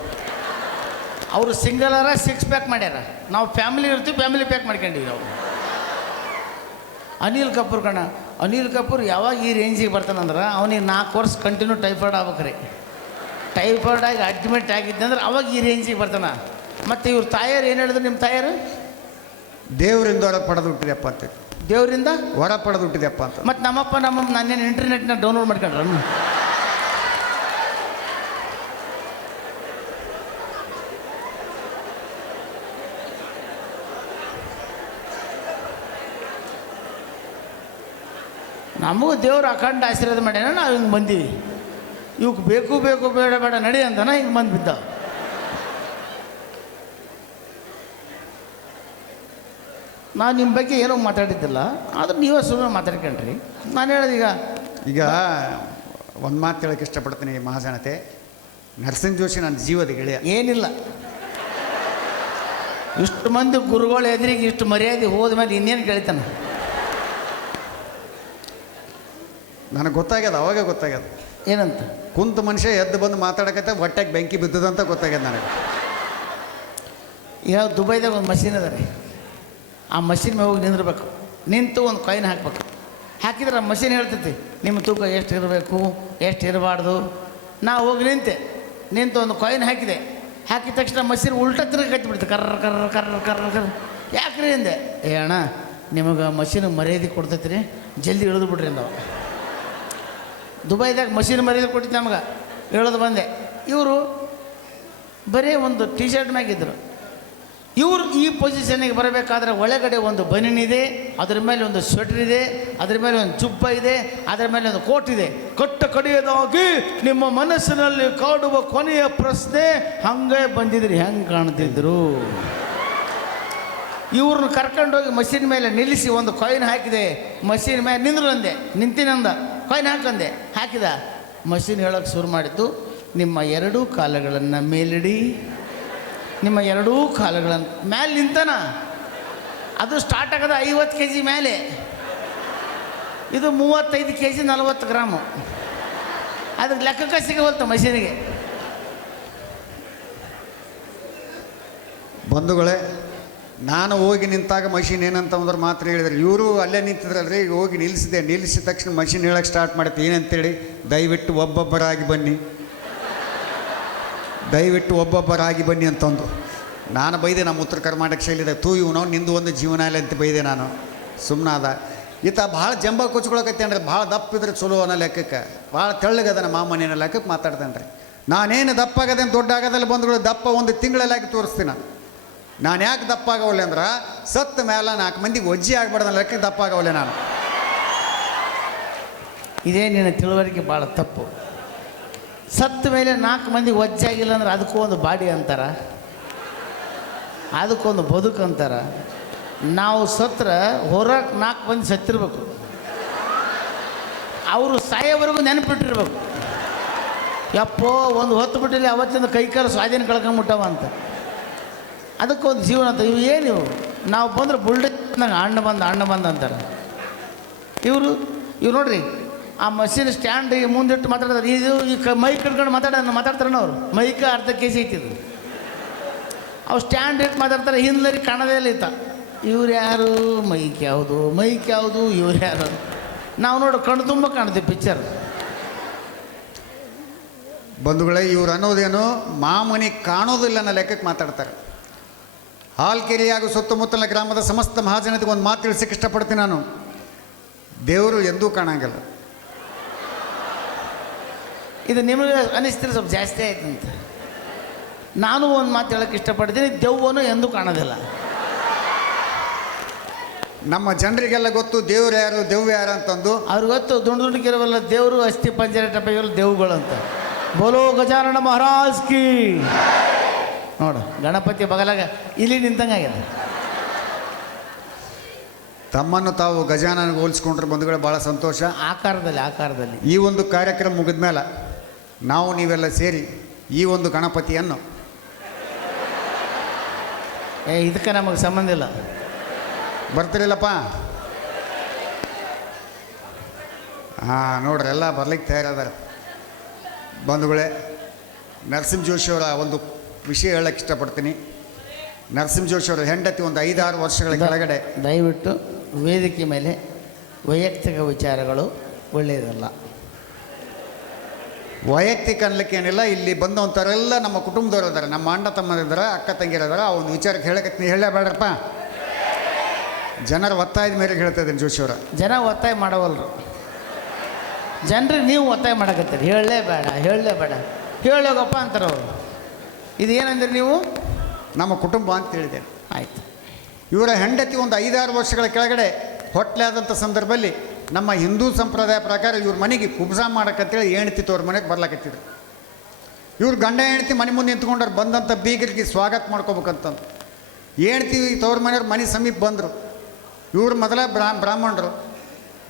ಅವರು ಸಿಂಗಲರ ಸಿಕ್ಸ್ ಪ್ಯಾಕ್ ಮಾಡ್ಯಾರ. ನಾವು ಫ್ಯಾಮಿಲಿ ಇರ್ತೀವಿ ಫ್ಯಾಮಿಲಿ ಪ್ಯಾಕ್ ಮಾಡ್ಕೊಂಡಿವಿ ಅವರು. ಅನಿಲ್ ಕಪೂರ್ ಕಣ ಅನಿಲ್ ಕಪೂರ್ ಯಾವಾಗ ಈ ರೇಂಜಿಗೆ ಬರ್ತಾನಂದ್ರೆ ಅವನಿಗೆ ನಾಲ್ಕು ವರ್ಷ ಕಂಟಿನ್ಯೂ ಟೈಫಾಯ್ಡ್ ಆಗ್ಬೇಕ್ರಿ ಟೈಫಾಯ್ಡ್ ಆಗಿ ಅಡ್ಮಿಟ್ ಆಗಿದ್ದೆ ಅಂದ್ರೆ ಅವಾಗ ಈ ರೇಂಜಿಗೆ ಬರ್ತಾನ. ಮತ್ತು ಇವ್ರ ತಾಯಿಯರು ಏನು ಹೇಳಿದ್ರು ನಿಮ್ಮ ತಾಯರು ದೇವರಿಂದ ಹೊರ ಪಡೆದು ಹುಟ್ಟಿದೆಪ್ಪ ಅಂತ ದೇವರಿಂದ? ಹೊರ ಪಡೆದು ಹುಟ್ಟಿದೆಪ್ಪ ಅಂತ. ಮತ್ತು ನಮ್ಮಪ್ಪ ನಮ್ಮಮ್ಮ ನಾನೇನು ಇಂಟರ್ನೆಟ್ನ ಡೌನ್ಲೋಡ್ ಮಾಡ್ಕೊಂಡ್ರ ನಮಗೂ ದೇವ್ರು ಅಖಂಡ ಆಶೀರ್ವಾದ ಮಾಡ್ಯಾನ ನಾವು ಹಿಂಗೆ ಬಂದೀವಿ. ಇವಕ್ಕೆ ಬೇಕು ಬೇಕು ಬೇಡ ಬೇಡ ನಡಿ ಅಂತಾನ ಹಿಂಗೆ ಬಂದು ಬಿದ್ದಾವ ನಾನು ನಿಮ್ಮ ಬಗ್ಗೆ ಏನೋ ಮಾತಾಡಿದ್ದಿಲ್ಲ ಆದ್ರೆ ನೀವೇ ಸುಮ್ಮನೆ ಮಾತಾಡ್ಕೊಂಡ್ರಿ. ನಾನು ಹೇಳೋದು ಈಗ ಈಗ ಒಂದು ಮಾತು ಹೇಳಕ್ಕೆ ಇಷ್ಟಪಡ್ತೀನಿ ಮಹಾಜನತೆ. ನರಸಿಂಹ ಜೋಶಿ ನನ್ನ ಜೀವದ ಗೆಳೆಯ. ಏನಿಲ್ಲ. ಇಷ್ಟು ಮಂದಿ ಗುರುಗಳು ಎದುರಿಗೆ ಇಷ್ಟು ಮರ್ಯಾದೆ ಹೋದ ಮೇಲೆ ಇನ್ನೇನು ಕೇಳ್ತಾನ ನನಗೆ ಗೊತ್ತಾಗ್ಯದ ಅವಾಗ ಗೊತ್ತಾಗ್ಯದ. ಏನಂತ? ಕುಂತ ಮನುಷ್ಯ ಎದ್ದು ಬಂದು ಮಾತಾಡಕತ್ತೆ ಹೊಟ್ಟೆಗೆ ಬೆಂಕಿ ಬಿದ್ದದಂತ ಗೊತ್ತಾಗ್ಯದ ನನಗೆ. ಈಗ ದುಬೈದಾಗ ಒಂದು ಮಷೀನ್ ಅದ ರೀ. ಆ ಮಷೀನ್ ಮೇಲೆ ಹೋಗಿ ನಿಂದಿರ್ಬೇಕು. ನಿಂತು ಒಂದು ಕಾಯಿನ್ ಹಾಕ್ಬೇಕು. ಹಾಕಿದ್ರೆ ಆ ಮಷೀನ್ ಹೇಳ್ತೈತಿ ನಿಮ್ಮ ತೂಕ ಎಷ್ಟು ಇರಬೇಕು ಎಷ್ಟು ಇರಬಾರ್ದು? ನಾ ಹೋಗಿ ನಿಂತೆ. ನಿಂತು ಒಂದು ಕಾಯಿನ್ ಹಾಕಿದೆ. ಹಾಕಿದ ತಕ್ಷಣ ಮಷೀನ್ ಉಲ್ಟಾ ತಿರುಗಿ ಬಿಡ್ತು ಕರ್ರ ಕರ್ರ ಕರ್ರ ಕರ್ರ ಕರ್ರ. ಯಾಕ್ರಿ ಹಿಂದೆ ಏ ಅಣ್ಣ ನಿಮಗೆ ಮಷೀನ್ ಮರ್ಯಾದೆ ಕೊಡ್ತೈತಿ ರೀ ಜಲ್ದಿ ಇಳಿದು ಬಿಡ್ರಿ ಅಂದವ. ದುಬೈದಾಗ ಮಷೀನ್ ಮರ್ಯಾದೆ ಕೊಟ್ಟಿದ್ದು ನಮ್ಗೆ, ಹೇಳೋದು ಬಂದೆ. ಇವರು ಬರೀ ಒಂದು ಟಿ ಶರ್ಟ್ ಮ್ಯಾಗಿದ್ದರು ಇವರು ಈ ಪೊಸಿಷನ್ನಿಗೆ ಬರಬೇಕಾದ್ರೆ ಒಳಗಡೆ ಒಂದು ಬನಿನ್ ಇದೆ ಅದ್ರ ಮೇಲೆ ಒಂದು ಸ್ವೆಟರ್ ಇದೆ, ಅದ್ರ ಮೇಲೆ ಒಂದು ಚುಪ್ಪ ಇದೆ, ಅದರ ಮೇಲೆ ಒಂದು ಕೋಟ್ ಇದೆ. ಕಟ್ಟ ಕಡೆಯದಾಗಿ ನಿಮ್ಮ ಮನಸ್ಸಿನಲ್ಲಿ ಕಾಡುವ ಕೊನೆಯ ಪ್ರಶ್ನೆ ಹಂಗೆ ಬಂದಿದ್ರಿ, ಹೆಂಗೆ ಕಾಣ್ತಿದ್ರು? ಇವ್ರನ್ನ ಕರ್ಕೊಂಡೋಗಿ ಮಷೀನ್ ಮೇಲೆ ನಿಲ್ಲಿಸಿ ಒಂದು ಕಾಯಿನ್ ಹಾಕಿದೆ ಮಷೀನ್ ಮೇಲೆ ನಿಂದ್ರು ಅಂದೆ ನಿಂತಿನಂದ ಕಾಯಿನ್ ಹಾಕಂದೆ ಹಾಕಿದ. ಮಷಿನ್ ಹೇಳೋಕೆ ಶುರು ಮಾಡಿದ್ದು, ನಿಮ್ಮ ಎರಡೂ ಕಾಲಗಳನ್ನು ಮೇಲಿಡಿ. ನಿಮ್ಮ ಎರಡೂ ಕಾಲಗಳನ್ನು ಮೇಲೆ ನಿಂತನ. ಅದು ಸ್ಟಾರ್ಟ್ ಆಗದ ಐವತ್ತು ಕೆ ಜಿ ಮೇಲೆ ಇದು ಮೂವತ್ತೈದು ಕೆ ಜಿ ನಲವತ್ತು ಗ್ರಾಮು. ಅದಕ್ಕೆ ಲೆಕ್ಕಕ್ಕೆ ಸಿಗವಲ್ತು ಮಷೀನಿಗೆ ಬಂಧುಗಳೇ ನಾನು ಹೋಗಿ ನಿಂತಾಗ ಮಷಿನ್ ಏನಂತ ಅಂದ್ರೆ ಮಾತ್ರ ಹೇಳಿದ್ರು. ಇವರು ಅಲ್ಲೇ ನಿಂತಿದ್ರಲ್ರಿ, ಹೋಗಿ ನಿಲ್ಲಿಸಿದೆ. ನಿಲ್ಲಿಸಿದ ತಕ್ಷಣ ಮಷಿನ್ ಹೇಳಕ್ಕೆ ಸ್ಟಾರ್ಟ್ ಮಾಡುತ್ತೆ ಏನಂತೇಳಿ? ದಯವಿಟ್ಟು ಒಬ್ಬೊಬ್ಬರಾಗಿ ಬನ್ನಿ. ದಯವಿಟ್ಟು ಒಬ್ಬೊಬ್ಬರಾಗಿ ಬನ್ನಿ ಅಂತಂದು ನಾನು ಬೈದೆ ನಮ್ಮ ಉತ್ತರ ಕರ್ನಾಟಕ ಶೈಲಿದೆ. ತೂ ನಾವು ನಿಂದು ಒಂದು ಜೀವನ ಇಲ್ಲ ಅಂತ ಬೈದೆ ನಾನು. ಸುಮ್ಮನಾದ ಈತ ಭಾಳ ಜಂಬ ಕೊಚ್ಕೊಳಕತ್ತೆ ಅಂದ್ರೆ ಭಾಳ ದಪ್ಪ ಇದ್ರೆ ಚಲೋ ಅನ್ನೋ ಲೆಕ್ಕಕ್ಕೆ. ಭಾಳ ತೆಳ್ಳಗದ ನಮ್ಮ ಮಾಮನೇನ ಲೆಕ್ಕಕ್ಕೆ ಮಾತಾಡ್ತೇನೆ ರೀ ನಾನೇನು ದಪ್ಪ ಆಗದೆ ದೊಡ್ಡ ಆಗದಲ್ಲಿ ಬಂದುಗಳು ದಪ್ಪ ಒಂದು ತಿಂಗಳಲ್ಲಾಗಿ ತೋರಿಸ್ತೀನಿ ನಾನು ಯಾಕೆ ದಪ್ಪ ಆಗವಲ್ಲೆ ಅಂದ್ರೆ ಸತ್ತ ಮೇಲೆ ನಾಲ್ಕು ಮಂದಿಗೆ ಒಜ್ಜಿ ಆಗ್ಬಾರ್ದು ಅನ್ನೋ ಲೆಕ್ಕಕ್ಕೆ ದಪ್ಪ ಆಗವಲ್ಲೆ ನಾನು. ಇದೇ ನಿನ್ನ ತಿಳುವಳಿಕೆ ಭಾಳ ತಪ್ಪು. ಸತ್ತ ಮೇಲೆ ನಾಲ್ಕು ಮಂದಿ ಒಜ್ಜಾಗಿಲ್ಲ ಅಂದ್ರೆ ಅದಕ್ಕೂ ಒಂದು ಬಾಡಿ ಅಂತಾರ. ಅದಕ್ಕೊಂದು ಬದುಕು ಅಂತಾರ. ನಾವು ಸತ್ರ ಹೋರಾಟ ನಾಲ್ಕು ಮಂದಿ ಸತ್ತಿರ್ಬೇಕು. ಅವರು ಸಾಯೋವರೆಗೂ ನೆನಪಿಟ್ಟಿರ್ಬೇಕು. ಯಪ್ಪೋ, ಒಂದು ಹೊತ್ತು ಬಿಟ್ಟಿಲ್ಲ ಅವತ್ತಿಂದ ಕೈಕಾಲು ಸ್ವಾಧೀನ ಕಳ್ಕೊಂಡ್ಬಿಟ್ಟವ ಅಂತ. ಅದಕ್ಕೊಂದು ಜೀವನ ಅಂತ ಇವು ಏನು ಇವು ನಾವು ಬಂದ್ರೆ ಬುಲ್ಡೆಟ್ ನಂಗೆ ಅಣ್ಣ ಬಂದ ಅಣ್ಣ ಬಂದ ಅಂತಾರೆ. ಇವರು, ಇವ್ರು ನೋಡ್ರಿ, ಆ ಮಷೀನ್ ಸ್ಟ್ಯಾಂಡ್ ಮುಂದಿಟ್ಟು ಮಾತಾಡ್ತಾರೆ. ಇದು ಈ ಕ ಮೈಕ್ ಹಿಡ್ಕೊಂಡು ಮಾತಾಡ ಮಾತಾಡ್ತಾರಣ್ಣ ಅವರು? ಮೈಕ್ ಅರ್ಧ ಕೆ ಜಿ ಐತಿದ್ರು ಅವ್ರು ಸ್ಟ್ಯಾಂಡ್ ಇಟ್ಟು ಮಾತಾಡ್ತಾರೆ, ಹಿಂದ್ಲರಿ ಕಾಣದೇ ಇಲ್ಲ ಇತ್ತ ಇವ್ರು ಯಾರು? ಮೈಕ್ ಯಾವುದು ಮೈಕ್ ಯಾವುದು ಇವ್ರು ಯಾರು? ನಾವು ನೋಡು, ಕಣ್ಣು ತುಂಬ ಕಾಣ್ತೀವಿ ಪಿಕ್ಚರ್ ಬಂಧುಗಳೇ, ಇವ್ರು ಅನ್ನೋದೇನು ಮಾಮನಿ ಕಾಣೋದಿಲ್ಲ ಅನ್ನೋ ಲೆಕ್ಕಕ್ಕೆ ಮಾತಾಡ್ತಾರೆ. ಹಾಲ್ಕೆರೆ ಹಾಗೂ ಸುತ್ತಮುತ್ತಲಿನ ಗ್ರಾಮದ ಸಮಸ್ತ ಮಹಾಜನತೆಗೆ ಒಂದು ಮಾತು ತಿಳಿಸಕ್ಕೆ ಇಷ್ಟಪಡ್ತೀನಿ ನಾನು. ದೇವರು ಎಂದೂ ಕಾಣಂಗಿಲ್ಲ. ಇದು ನಿಮಗೆ ಅನಿಸ್ತಿರ ಸ್ವಲ್ಪ ಜಾಸ್ತಿ ಅಂತ. ನಾನು ಒಂದು ಮಾತು ಹೇಳೋಕ್ಕೆ ಇಷ್ಟಪಡ್ತೀನಿ ದೆವ್ವನು ಎಂದೂ ಕಾಣೋದಿಲ್ಲ. ನಮ್ಮ ಜನರಿಗೆಲ್ಲ ಗೊತ್ತು ದೇವ್ರು ಯಾರು ದೆವ್ವ ಯಾರು ಅಂತಂದು. ಅವ್ರಿಗೆ ಗೊತ್ತು ದುಂಡು ದುಂಡಿಗಿರೋವಲ್ಲ ದೇವರು ಅಸ್ಥಿ ಪಂಜರ ಟಪ ಇವೆಲ್ಲ ದೇವುಗಳು ಅಂತ. ಬೋಲೋ ಗಜಾನನ ಮಹಾರಾಜ್ ಕಿ. ನೋಡು. ಗಣಪತಿ ಬಗಲಾಗ ಇಲ್ಲಿ ನಿಂತಂಗಾಗಿದೆ. ತಮ್ಮನ್ನು ತಾವು ಗಜಾನನ ಹೋಲಿಸ್ಕೊಂಡ್ರೆ ಬಂಧುಗಳೇ ಭಾಳ ಸಂತೋಷ. ಆಕಾರದಲ್ಲಿ ಆಕಾರದಲ್ಲಿ. ಈ ಒಂದು ಕಾರ್ಯಕ್ರಮ ಮುಗಿದ ಮೇಲೆ ನಾವು ನೀವೆಲ್ಲ ಸೇರಿ ಈ ಒಂದು ಗಣಪತಿಯನ್ನು ಏ ಇದಕ್ಕೆ ನಮಗೆ ಸಂಬಂಧ ಇಲ್ಲ. ಬರ್ತಿರಲಿಲ್ಲಪ್ಪ ಹಾಂ ನೋಡ್ರಿ ಎಲ್ಲ ಬರ್ಲಿಕ್ಕೆ ತಯಾರದಾರ. ಬಂಧುಗಳೇ ನರಸಿಂಹ ಜೋಶಿಯವರ ಒಂದು ವಿಷಯ ಹೇಳಕ್ಕೆ ಇಷ್ಟಪಡ್ತೀನಿ. ನರಸಿಂಹ ಜೋಶಿಯವರ ಹೆಂಡತಿ ಒಂದು ಐದಾರು ವರ್ಷಗಳ ಕೆಳಗಡೆ ದಯವಿಟ್ಟು ವೇದಿಕೆ ಮೇಲೆ ವೈಯಕ್ತಿಕ ವಿಚಾರಗಳು ಒಳ್ಳೆಯದಲ್ಲ. ವೈಯಕ್ತಿಕ ಅನ್ಲಿಕ್ಕೆ ಏನಿಲ್ಲ ಇಲ್ಲಿ ಬಂದವಂಥವರೆಲ್ಲ ನಮ್ಮ ಕುಟುಂಬದವ್ರು ಇದ್ದಾರೆ ನಮ್ಮ ಅಣ್ಣ ತಮ್ಮದಿದ್ದಾರೆ ಅಕ್ಕ ತಂಗಿಯರಿದ್ದಾರೆ ಆ ಒಂದು ವಿಚಾರಕ್ಕೆ ಹೇಳಕ್ಕೆ ಹೇಳಬೇಡ್ರಪ್ಪ ಜನರ ಒತ್ತಾಯದ ಮೇಲೆ ಹೇಳ್ತಾ ಇದ್ದೀನಿ ಜೋಶಿಯವರ ಜನ ಒತ್ತಾಯ ಮಾಡವಲ್ರು. ಜನರಿಗೆ ನೀವು ಒತ್ತಾಯ ಮಾಡಕತ್ತೀರಿ. ಹೇಳಲೇ ಬೇಡ ಹೇಳಲೇ ಬೇಡ. ಹೇಳೋಗಪ್ಪ ಅಂತಾರೆ ಅವರು ಇದು ಏನಂದ್ರಿ ನೀವು? ನಮ್ಮ ಕುಟುಂಬ ಅಂತ ಹೇಳಿದೆ ಆಯ್ತು. ಇವರ ಹೆಂಡತಿ ಒಂದು ಐದಾರು ವರ್ಷಗಳ ಕೆಳಗಡೆ ಹೊಟ್ಲೆ ಆದಂಥ ಸಂದರ್ಭದಲ್ಲಿ ನಮ್ಮ ಹಿಂದೂ ಸಂಪ್ರದಾಯ ಪ್ರಕಾರ ಇವ್ರ ಮನೆಗೆ ಕುಬ್ಸ ಮಾಡಕ್ಕಂತೇಳಿ ಹೆಂಡತಿ ತೋರ ಮನೆಗೆ ಬರ್ಲಾಕತ್ತಿದ್ರು. ಇವ್ರು ಗಂಡ ಹೆಂಡತಿ ಮನೆ ಮುಂದೆ ನಿಂತ್ಕೊಂಡವ್ರು ಬಂದಂಥ ಬೀಗರಿಗೆ ಸ್ವಾಗತ ಮಾಡ್ಕೋಬೇಕಂತಂದು. ಹೆಣ್ತಿ ತವ್ರ ಮನೆಯವ್ರು ಮನೆ ಸಮೀಪ ಬಂದರು. ಇವ್ರು ಮೊದಲ ಬ್ರಾ, ಬ್ರಾಹ್ಮಣರು.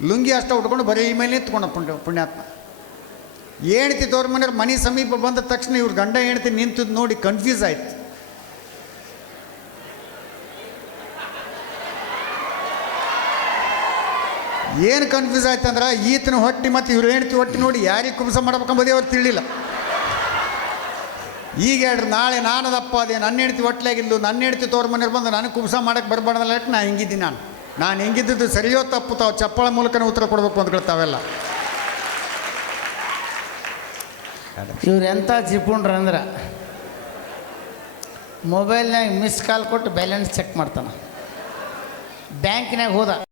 ಲುಂಗಿ ಅಷ್ಟ ಉಟ್ಕೊಂಡು ಬರೀ ಮೇಲೆ ನಿಂತ್ಕೊಂಡು ಪುಣ್ಯ ಪುಣ್ಯಾತ್ಮ. ಹೆಂಡ್ತಿ ತೋರ್ ಮನೆಯವ್ರು ಮನೆ ಸಮೀಪ ಬಂದ ತಕ್ಷಣ ಇವ್ರ ಗಂಡ ಹೆಂಡತಿ ನಿಂತಿದ್ದು ನೋಡಿ ಕನ್ಫ್ಯೂಸ್ ಆಯ್ತು. ಏನು ಕನ್ಫ್ಯೂಸ್ ಆಯ್ತು ಅಂದ್ರೆ ಈತನ ಹೊಟ್ಟಿ ಮತ್ತು ಇವ್ರು ಹೆಂಡತಿ ಹೊಟ್ಟಿ ನೋಡಿ ಯಾರಿಗೆ ಕುಂಸ ಮಾಡ್ಬೇಕಂಬುದೇ ಅವ್ರು ತಿಳಿಲ್ಲ ಈಗ ಹೇಳ್ರಿ, ನಾಳೆ ನಾನದಪ್ಪ ಅದೇ, ನನ್ನ ಹೆಂಡತಿ ಹೊಟ್ಟಲಾಗಿದ್ದು ನನ್ನ ಹೆಂಡತಿ ತೋರ್ ಮನೆಯವ್ರು ಬಂದು ನನಗೆ ಕುಂಸ ಮಾಡಕ್ಕೆ ಬರಬಾರ್ದಲ್ಲ ನಾ ಹಿಂಗಿದ್ದೀನಿ ನಾನು. ನಾನು ಹೆಂಗಿದ್ದು ಸರಿಯೋ ತಪ್ಪು ತಾವು ಚಪ್ಪಳ ಮೂಲಕನೇ ಉತ್ತರ ಕೊಡ್ಬೇಕು ಅಂತ ಇವ್ರು ಎಂಥ ಜಿಪುಣ್ರು ಅಂದ್ರೆ ಮೊಬೈಲ್ನಾಗ ಮಿಸ್ ಕಾಲ್ ಕೊಟ್ಟು ಬ್ಯಾಲೆನ್ಸ್ ಚೆಕ್ ಮಾಡ್ತಾನೆ. ಬ್ಯಾಂಕಿನಾಗ ಹೋದ.